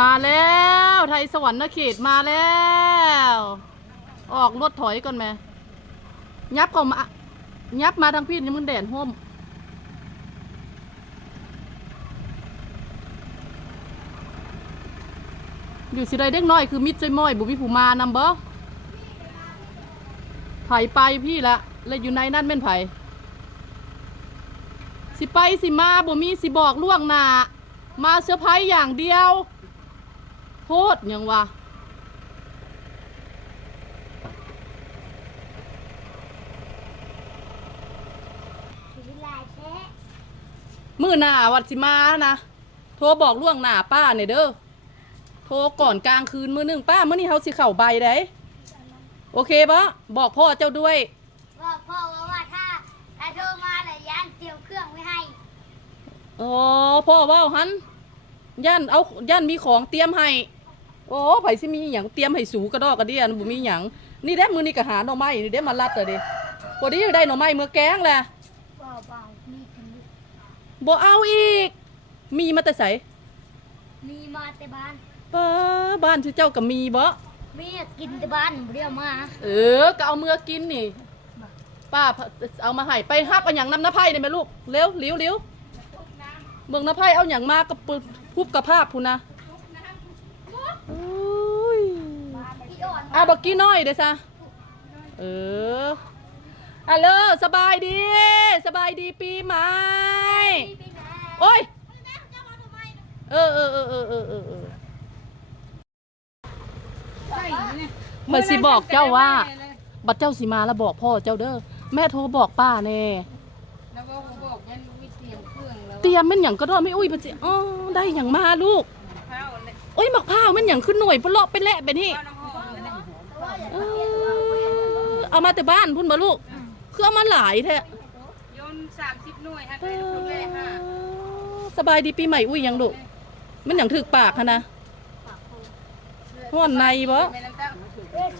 มาแล้วไทยสวรรค์นเขตมาแล้ว ออกรถถอยก่อนไหมยับเข้ามายับมาทางพี่นี่มันแดดห่มอยู่สิไดเด็กน้อยคือมิดใจม้อยบุมีผู้มานำบ่ไผไปพี่ละแล้วอยู่ในนั่นแม่นไผสิไปสิมาบ่มีสิบอกล่วงหน้ามาเซอร์ไพรส์อย่างเดียว โพดหยังวะถือลายแท้มือหน้าวัดสิมานะ โทรบอกล่วงหน้าป้าเนี่ยเด้อ โทรก่อนกลางคืนมือหนึ่งป้าเมื่อนี้เขาสิเข่าใบได้โอเคปะบอกพ่อเจ้าด้วยว่าพ่อว่าว่าถ้าถ้าโทรมาเลยยันเตรียมเครื่องไว้ให้ อ๋อ พ่อเว่าหันย่านเอาย่านมีของเตรียมให้ โอ้ไผสิมีหยังเตรียมให้สูกระดอกกระเดียนบ่มีหยังนี่เด้มือนี่ก็หาหน่อไม้นี่เด้มาลัดเลยดิพอดีได้หน่อไม้เมื่อแกงแหละบ่เบามีกินดิบ่เอาอีก มีมาแต่ไสมีมาแต่บ้านป้าบ้านชื่อเจ้าก็มีบ่มีกินแต่บ้านบ่เรียวมาเออก็เอาเมื่อกินนี่ป้าเอามาให้ไปฮับเอาอย่างน้ำน้ำไผ่ได้ไหมลูกเร็วเร็วเร็วเมืองน้ำไผ่เอาอย่างมากับพุบกับภาพพูนนะโอ้ย พี่ อ่อนอาบักกี้น้อยเด้อซะเออฮัลโหลสบายดี สบายดีปีใหม่พี่แม่โอ้ยแม่จะมาทำไมเออเออเออเออเออเออเออมันสิบอกเจ้าว่า บัดเจ้าสิมาแล้วบอกพ่อเจ้าเด้อแม่โทรบอกป้าแน่แล้วก็บอกยันวิเตรียมเครื่องแล้วเตรียมแมันหยังก็ได้ไม่อุ้ยมันสิอ๋อได้หยังมาลูกข้าวเลยโอ้ยมะพร้าวมันหยังขึ้นหน่วยเพนเลาะไปแหละไปนี่ เออเอามาแต่บ้านพุ่นบ่ลูกคือเอามาหลายแท้โยนสามสิบหน่วยฮะเอเป็นลูกแรกอค่ะสบายดีปีใหม่อุ้ยหยังลูกมันหยังถึกปากคะนะห้อนในบ่ไม่น้ำตา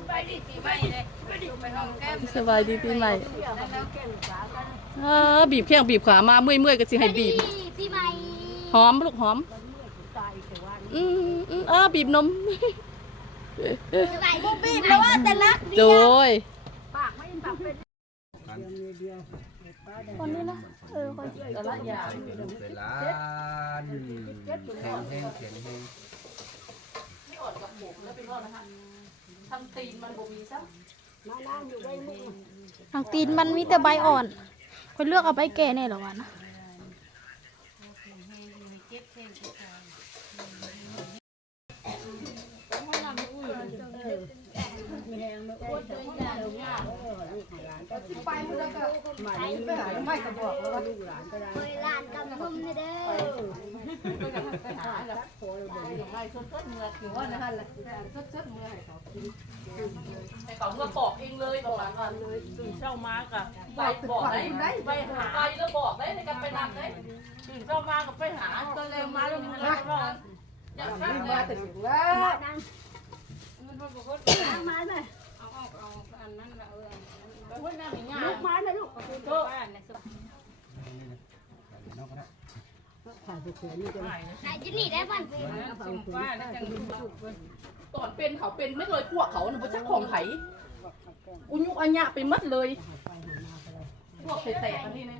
ไปดิปีใหม่เลยไปห้องแก้มสบายดีปีใหม่แล้วแล้วเออบีบแข้งบีบขามาเมื่อยๆก็สิให้บีบพี่ใหม่หอมลูกหอมอืมอืมเออบีบนมส บีบแล้วว่าแต่นักโดยคนนี้นะเออคนแต่ละอย่างเป็นล้านแข็งแห้งแข็งแห้งไม่อ่อนกับหมูแล้วเป็นรอดนะคะทำตีนมันบ่มีซะทางตีนมันมีแต่ใบอ่อนคนเลือกเอาใบแก่แน่หรอวะนะ เคยลานกำมุมนี่เด้อแต่เขาเมื่อบอกเองเลยบอกหลังเลยตื่นเช้ามากะไปบอกได้ไปหาไปแล้วบอกได้ในการไปนำได้ตื่นเช้ามาก็ไปหาตอนเร็วมาแล้วมึงแล้วก็อยากข้ามเลยแต่ถึงว่ามันบอกว่ามาเลย เอาอันนั้นละเออพูดง่ายง่ายลูกมาเลยลูกก็บ้านในสุดนายจะหนีได้บ้านสุ่มป้าแล้วจังลูกตอนเป็นเขาเป็นไม่เลยพวกเขาหนูว่าชักของไผ่อุยุอัญญะไปมัดเลย พวกแตกอันนี้นะ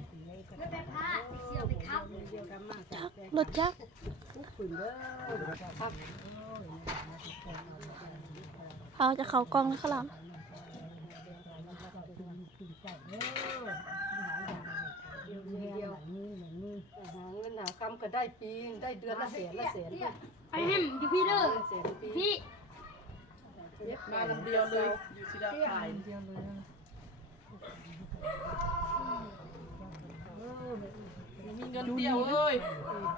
ไม่ไปพาไปเสียวไปครับรถจักเขาจะเขากองแล้วข้างหลัง เงินหาคำก็ได้ปีได้เดือนละแสนละแสนไปแฮมอยู่พี่เด้อแสนปีพี่มาลำเดียวเลยอยู่สิดาขายเดียวเลยมีเงินเดียวเอ้ย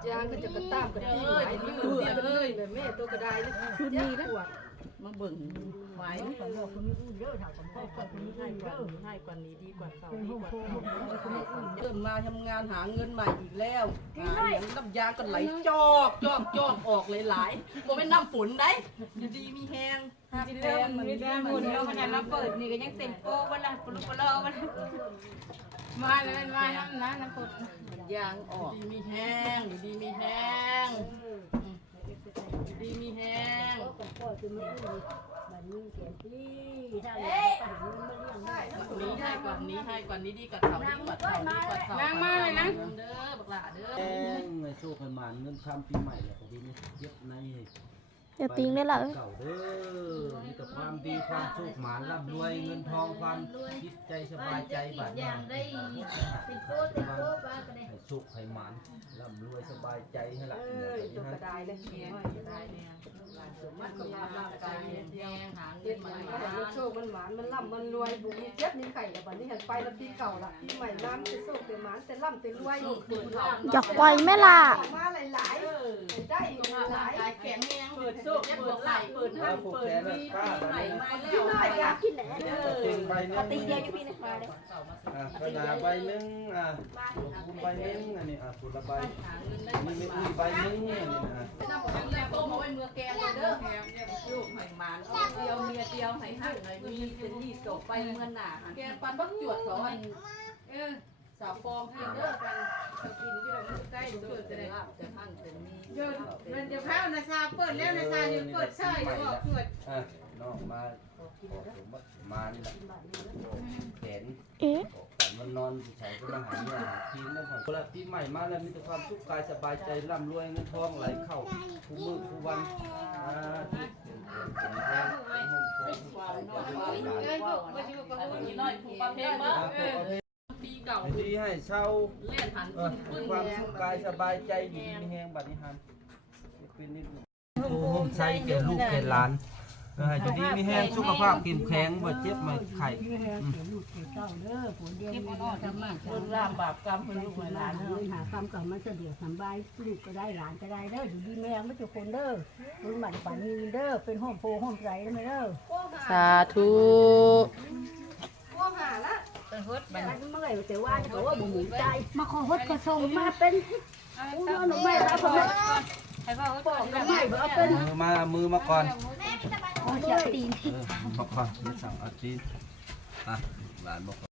จางก็จะกระตามกระเดียวตี้เอ้ยไหลมีนี่เงินเบื่เดีอยวเลเอ้ยยแบบแม่ตัวกระไดนี่ชุดนี้นะ มาเบิ่งไว้ให้กว่านี้ให้กว่านี้ดีกว่าเขาดีกว่าเขาเริ่มมาทำงานหาเงินใหม่อีกแล้วหาอย่างน้ำยาก็ไหลจอกจอกจอกออกหลายๆบ่เป็นน้ำฝนได้อยู่ดีมีแห้งหักที่แพเริ่มงมันมีแต่หมุนแล้วมันเราเปิดนี่ก็ยังเต็มโป้วันละปลุกปลอวันมาเลยมาน้ำนะน้ำกดยางออกดีมีแห้งอยู่ดีมีแห้ง อยู่ดีมีนี้ให้กว่านี้ให้กว่านี้ดีกว่าเท่านี้กว่าเท่านี้กว่าเท่านั่งมาเลยนะเด้อบักหล่าเด้อแห้งในโชคให้หมานเงินข้ามปีใหม่แล้วก็ดีนี่เย็บในอย่าติงได้ละเอ้ยเก่าเด้อมีแต่ความดีความสุขหมานร่ำรวยเงินทองความคิดใจสบายใจบัดนี้ให้ สุขให้หมานร่ำรวยสบายใจให้ละเออตัวกระไดเลยเนี่ยจะได้เนี่ยมันก็มาร่างกายแห้งหาเงิเฮ็นดมามันก็มันโช คมันหวานมันล่ำมันรวยบุมีเจ็บมีไข่แล้วบัดนี้หันไปแล้วปีเก่าละปีใหม่น้ำจะโชคแต่หวานแต่ล่ำแต่รวยเปิดทางอยากปล่อยแม่ล่ะมาหลายๆได้หร่างลายกายแข็งแรงเปิดโซ่เปิดไหลเปิดถ้าผูกแขนแล้วป้าบัดไหลนี้มาแล้วไหลอยากกินแหละเต็งใบหนึงตีเดียวอยู่พี่นะอะกระดาษใบหนึงอะคุมใบหนึงอันนี้อะผลใบหาเงินได้นี่ไม่อุ้ยใบหนึงนี่นะ น้ำมันแล้วต้มเอาไว้เมื่อแกงเลยเด้อแกงเนี่ยลูก หอยหมานเอาเดียวเมียเดียวให้หันหน่อยมีเป็นรีสไปเมื่อหน้าแกปันบักจวดเขาอันเออสาวฟองกินเด้อกันกินที่เราใกล้เปิเปิดดจะได้ได้ลาบจะหั่นจะมีเดี๋ยวมันจะเข้านาซาเปิดแล้วนาซาจะเปิดใช่หรือว่าเปิดอะน้องมาขอสมบัติมานี่แหละแขนเอ๊ะแต่มันนอนใช้ก็มาหาเนี่ยหาทีนั่นผ่อนคนละปีใหม่มาแล้วมีแต่ความสุขกายสบายใจร่ำรวยเงินทองไหลเข้าทุกมือทุกวันอ่า ทุกเสียงแรงห้องโถงควายเงินพวกมาอยู่กับอันคนนี้น้อยผูกประเพณมาอ่าขอประเภทปีเก่าดีให้เช่าเล่นหันเออขึ้นความสุขกายสบายใจอยู่ดีมีแหงบัดนี้ฮันเป็นนิดหนึ่งใช้แก่ลูกแก่หลาน เออให้อยู่ดีมีแหงสุขภาพเข้มแข็งบ่เจ็บไม่ไข้เรื่องรามบาปกรรมเพื่อนลูกหลานเงินหาคำกับมันเสดียวสำบายลูกก็ได้หลานก็ได้เด้ออยู่ดีแม่ไม่จุคนเด้อบุญหมันฝันมีเด้อเป็นห้องโพห้องใจได้ไหมเด้อสาธุพวกหาละเป็นฮดบันมันเมื่อยแต่ว่าเขาว่าบุญใจมาขอฮดกระทงมาเป็นอุ้ยหนูไม่รับผมให้พ่อเขาบอกก็ไม่เอาเป็น มือมามือมาก่อน ขอเสียตีน บออมาก่อนนี่สั่งเอาจีนอะหลานบอก